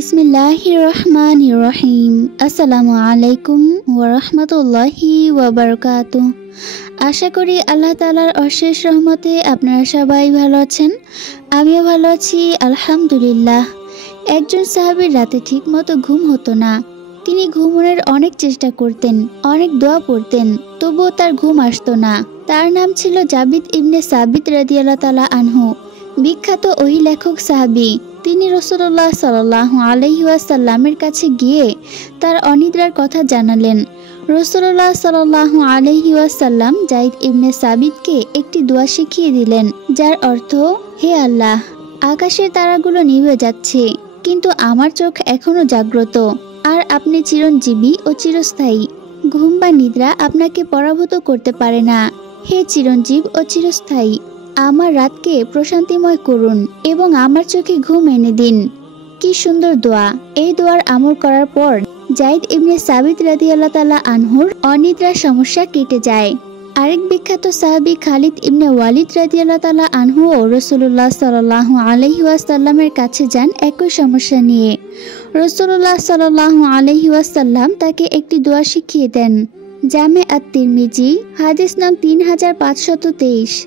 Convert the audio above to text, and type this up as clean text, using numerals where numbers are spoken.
বিসমিল্লাহির রহমানির রহিম। আসসালামু আলাইকুম ওয়া রাহমাতুল্লাহি ওয়া বারাকাতুহু। আশা করি আল্লাহ তাআলার অশেষ রহমতে আপনারা সবাই ভালো আছেন। আমিও ভালো আছি আলহামদুলিল্লাহ। একজন সাহাবীর রাতে ঠিকমতো ঘুম হতো না। তিনি ঘুমানোর অনেক চেষ্টা করতেন, অনেক দোয়া পড়তেন, তবুও তার ঘুম আসতো না। তার নাম ছিল জাবিদ ইবনে সাবিত রাদিয়াল্লাহু তাআলা আনহু। বিখ্যাত ওই লেখক সাহাবী। তিনি রাসূলুল্লাহ সাল্লাল্লাহু আলাইহি ওয়াসাল্লামের কাছে গিয়ে তার অনিদ্রার কথা জানালেন। রাসূলুল্লাহ সাল্লাল্লাহু আলাইহি ওয়াসাল্লাম যায়েদ ইবনে সাবিতকে একটি দোয়া শিখিয়ে দিলেন, যার অর্থ, হে আল্লাহ, আকাশের তারাগুলো নিভে যাচ্ছে, কিন্তু আমার চোখ এখনো জাগ্রত, আর আপনি চিরঞ্জীবী ও চিরস্থায়ী। ঘুম বা নিদ্রা আপনাকে পরাভূত করতে পারে না। হে চিরঞ্জীব ও চিরস্থায়ী, আমার রাতকে প্রশান্তিময় করুন এবং আমার চোখে ঘুম এনে দিন। কি সুন্দর দোয়া! এই দোয়ার আমল করার পর যায়েদ ইবনে সাবিত রাদিয়াল্লাহু তাআলা আনহুর অনিদ্রার সমস্যা কেটে যায়। আরেক বিখ্যাত সাহাবী খালিদ ইবনে ওয়ালিদ রাদিয়াল্লাহু তাআলা আনহুও রাসূলুল্লাহ সাল্লাল্লাহু আলাইহি ওয়াসাল্লামের কাছে যান একই সমস্যা নিয়ে। রাসূলুল্লাহ সাল্লাল্লাহু আলাইহি ওয়াসাল্লাম তাকে একটি দোয়া শিখিয়ে দেন। জামে আত-তিরমিজি, হাদিস নং 3523।